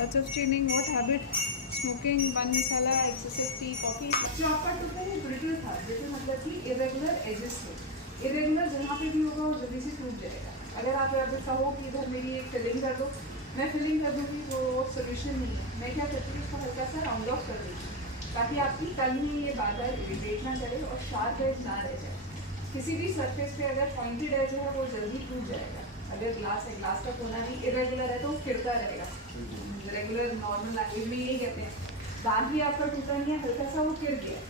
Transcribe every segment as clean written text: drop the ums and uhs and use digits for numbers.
lots of staining, what habit, smoking, pan masala, excessive tea, coffee. जो आपका tooth है ये ब्रिटल था, ब्रिटल मतलब कि इरेगुलर एजेस थे, इरेगुलर जहाँ पे भी होगा वो जल्दी से टूट जाएगा। अगर आप यहाँ कहो कि इधर मेरी एक फिलिंग कर दो, मैं फिलिंग कर दूँगी, वो सोल्यूशन नहीं है। मैं क्या करती हूँ, इसको हल्का सा राउंड ऑफ कर देती हूँ ताकि आपकी टंग में ये बार बार इरिटेट ना करे और शार्प एज ना रह जाए। किसी भी सरफेस पे अगर पॉइंटेड एज है वो जल्दी टूट जाएगा। अगर ग्लास है, ग्लास का कोना भी इरेगुलर है तो फिरता रहेगा। रेगुलर नॉर्मल लैंग्वेज में यही कहते हैं। दांत भी आपका टूटा नहीं है, हल्का सा वो गिर गया,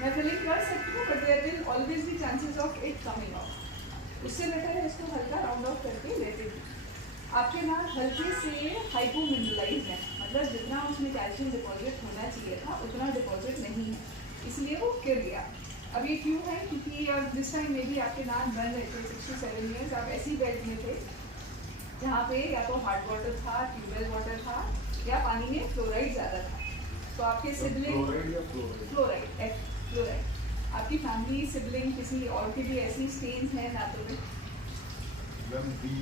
मैं फिलिंग कर सकती हूँ, but there will always be chances of it coming out. उससे बेटर है इसको हल्का राउंड ऑफ करके लेते दी। आपके दांत हल्के से हाइपो मिनरलाइज है, मतलब जितना उसमें कैल्शियम डिपॉजिट होना चाहिए था उतना डिपॉजिट नहीं है, इसलिए वो गिर गया। अब ये क्यों है, क्योंकि जिस टाइम में भी आपके दांत बन रहे थे 6-7 ईयर्स, आप ऐसी बेड में थे जहाँ पे या तो हार्ड वाटर था, ट्यूबवेल वाटर था, या पानी में फ्लोराइड ज़्यादा था। तो आपके सिबलिंग फ्लोराइड आपकी फैमिली सिबलिंग किसी और की भी ऐसी स्टेन्स हैं दांतों में?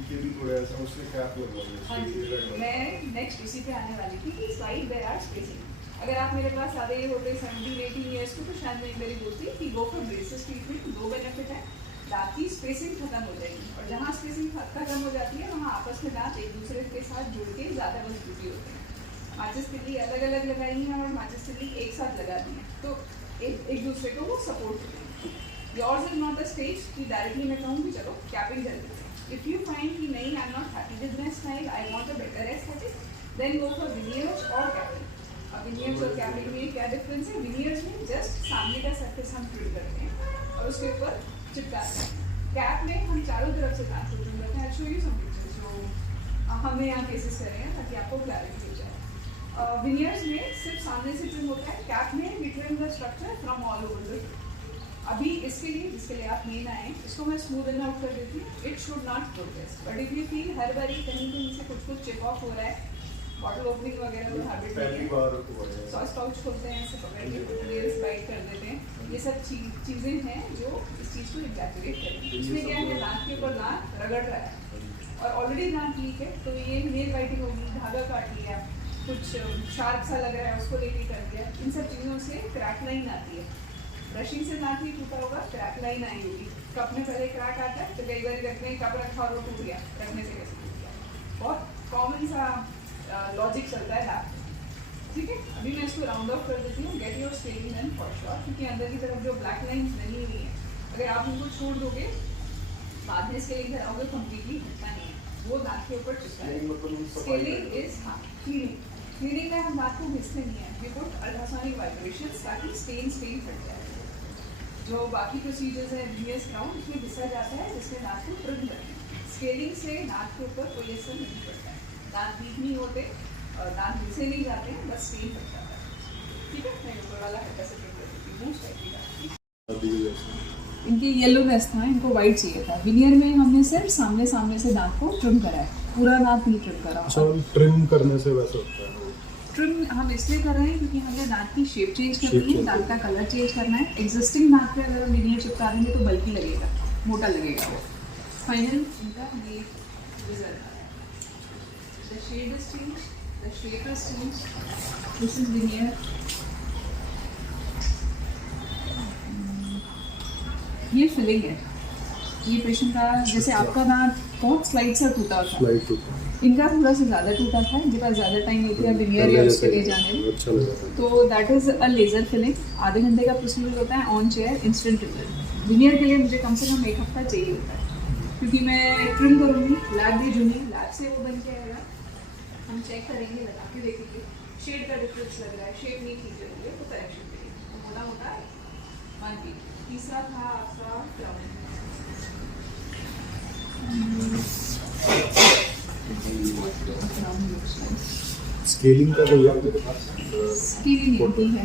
के भी थोड़े ऐसा उससे कैप लगवाइए। हाँ जी, मैं नेक्स्ट उसी पे आने वाली थी कि स्लाइड देयर आर स्पेसिंग। अगर आप मेरे पास आ रहे होते 17-18 ईयर्स को, तो शायद मैं मेरी बोलती कि गो फॉर ब्रेसेस ट्रीटमेंट। दो बेनिफिट है, दांत की स्पेसिंग खत्म हो जाएगी, और जहाँ स्पेसिंग खत्म हो जाती है वहाँ आपस में दांत एक दूसरे के साथ जुड़ के ज़्यादा मजबूती होती है। माचिस तिल्ली अलग अलग लगाई हैं और माचिस तिल्ली एक साथ लगा दी हैं, तो एक दूसरे को वो सपोर्ट करते हैं। Yours is not the stage कि डायरेक्टली मैं कहूँ कि चलो कैपिंग कर देते हैं। इफ़ यू फाइंड कि नहीं, I am not happy with my smile, I want a better aesthetic, then go for veneers और कैपिंग। अब विनियर्स और कैपिंग में क्या डिफरेंस है? विनियर्स में जस्ट सामने का सरफेस हम ट्रीट करते हैं और उसके ऊपर चिपकाते हैं। कैप में हम चारों तरफ से दांत को ट्रिम करते हैं। शो यू सम पिक्चर्स जो हमने यहाँ केसेस करे हैं ताकि आपको क्लैरिटी हो जाए। विनियर्स में सिर्फ सामने से ट्रिम होता है, कैप में we trim the structure from all over the. अभी इसके लिए जिसके लिए आप मेन आए, इसको मैं स्मूदन आउट कर देती हूँ। It should not progress, but if you feel हर बारी कहीं कहीं से कुछ चिप ऑफ हो रहा है, बॉटल ओपनिंग वगैरह तो हैबिट नहीं है, सॉस पाउच खोलते हैं, ऐसे पकड़ के रेल्स बाइट कर देते हैं, ये सब चीज़ें हैं जो इस चीज़ को एग्जैजरेट करेंगे। इसमें क्या है, दांत के ऊपर दांत रगड़ रहा है और ऑलरेडी दांत लीक है, तो ये नेल बाइटिंग होगी, धागा काट लिया, कुछ शार्प सा लग रहा है उसको लेके कर दिया, इन सब चीज़ों से क्रैक लाइन आती है। ब्रशिंग से दांत नहीं टूटा होगा, क्रैक लाइन आई होगी। कप में पहले क्रैक आता है, तो कई बार करते हैं कप रखा और वो टूट गया, रखने से कैसे टूट गया, बहुत कॉमन सा लॉजिक चलता है दांत में। ठीक है, अभी मैं इसको राउंड ऑफ कर देती हूँ। Get your staining done for sure, क्योंकि अंदर की तरफ जो ब्लैक लाइन्स बनी हुई हैं, अगर आप उनको छोड़ दोगे बाद में इसके लिए घर आओगे कम्प्लीटली हटता नहीं है, वो दांत के ऊपर टिकता है। स्केलिंग इज क्लीनिंग में हम दांत को घिसते नहीं है, वी पुट अल्ट्रासोनिक वाइब्रेशंस ताकि स्टेन हट जाए। जो बाकी प्रोसीजर्स है विनियर्स क्राउन, उसमें घिसा जाता है जिसमें दांत को ट्रिम करते हैं। स्केलिंग से दांत के ऊपर कोई असर नहीं पड़ता है, दांत वीक नहीं होते और दांत घिसे नहीं जाते हैं, बस स्टेन हट जाता है। ठीक है, मैं ऊपर वाला हल्का से ट्रिम कर देती हूँ स्टाइल। इनके येलोनेस था, इनको वाइट चाहिए था। विनियर में हमने सिर्फ सामने से दांत को ट्रिम करा है, पूरा दांत नहीं ट्रिम करा। अच्छा, ट्रिम करने से वैसा होता है? ट्रिम हम इसलिए कर रहे हैं क्योंकि हमें दांत की शेप चेंज करनी है, दांत का कलर चेंज करना है। एग्जिस्टिंग दांत पे अगर हम विनियर चिपका देंगे तो बल्कि लगेगा, मोटा लगेगा वो। फाइनल इनका ये रिजल्ट है। The shade is change, the shape is change, this is veneer. ये फिलिंग है, ये पेशेंट का, जैसे आपका दांत बहुत स्लाइड सा टूटा था, इनका थोड़ा सा ज़्यादा टूटा था, इनके पास ज़्यादा टाइम नहीं था विनियर या उसके लिए जाने में, तो that is a laser filling. आधे घंटे का प्रोसीजर होता है, on chair, instant result. Veneer के लिए मुझे कम से कम 1 हफ्ता चाहिए होता है, क्योंकि मैं ट्रिम करूँगी, लैब भेजूँगी, लैब से वो बन के आएगा, हम चेक करेंगे, लगा के देखेंगे, शेड का डिफरेंस लग रहा है, शेड नहीं ठीक लग रही है तो करेक्शन करेंगे। तो मोटा मोटा 1 वीक। तीसरा था आपका क्राउन। स्केलिंग का कोई आपके पास? स्केलिंग होती है,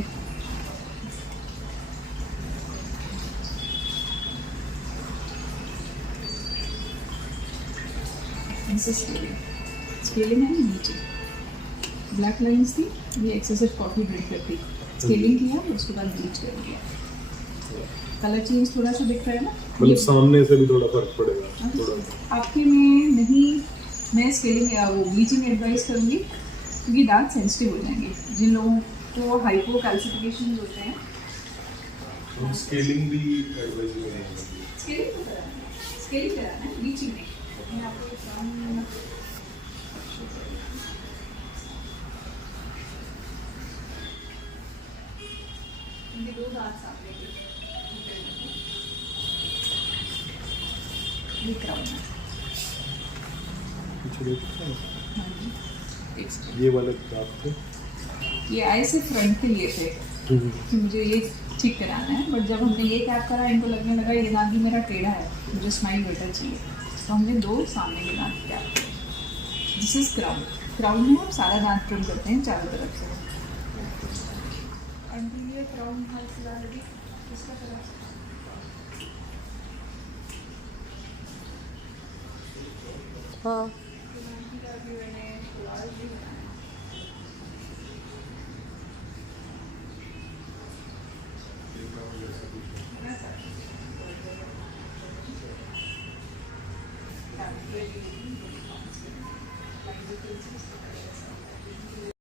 स्केलिंग है नीचे ब्लैक लाइन्स थी, ये एक्सेसिव कॉफी ड्रिंक करती, स्केलिंग किया उसके बाद ब्लीच कर दिया, कलर चेंज थोड़ा सा दिख रहा है ना, मतलब सामने से भी थोड़ा फर्क पड़ेगा। थोड़ा आपके में नहीं, मैं स्केलिंग या वो ब्लीचिंग एडवाइस करूँगी, क्योंकि दांत सेंसिटिव हो जाएंगे। जिन लोगों को हाइपोकैल्सिफिकेशन होते हैं, स्केलिंग भी एडवाइजेबल है। स्केलिंग कराना है, ब्लीचिंग नहीं। मैं आपको एक काम इनके दो दांत साफ लेके ये कराना है। पीछे देखते हैं, हाँ जी, एक सेकंड। ये वाले दांत थे। ये आई से फ्रंट पे ये थे कि मुझे ये ठीक कराना है, बट जब हमने ये कैप करा इनको लगने लगा ये दांत भी मेरा टेढ़ा है, मुझे स्माइल बेटर चाहिए, तो हमने दो सामने के दांत कैप किए। This is crown. क्राउन में हम सारा दांत ट्रिम करते हैं चारों तरफ से। आंटी ये क्राउन हाल फिलहाल लगी किसका तरफ से? हाँ आंटी का भी मैंने फ्लावर भी बनाया। बना सकते हैं।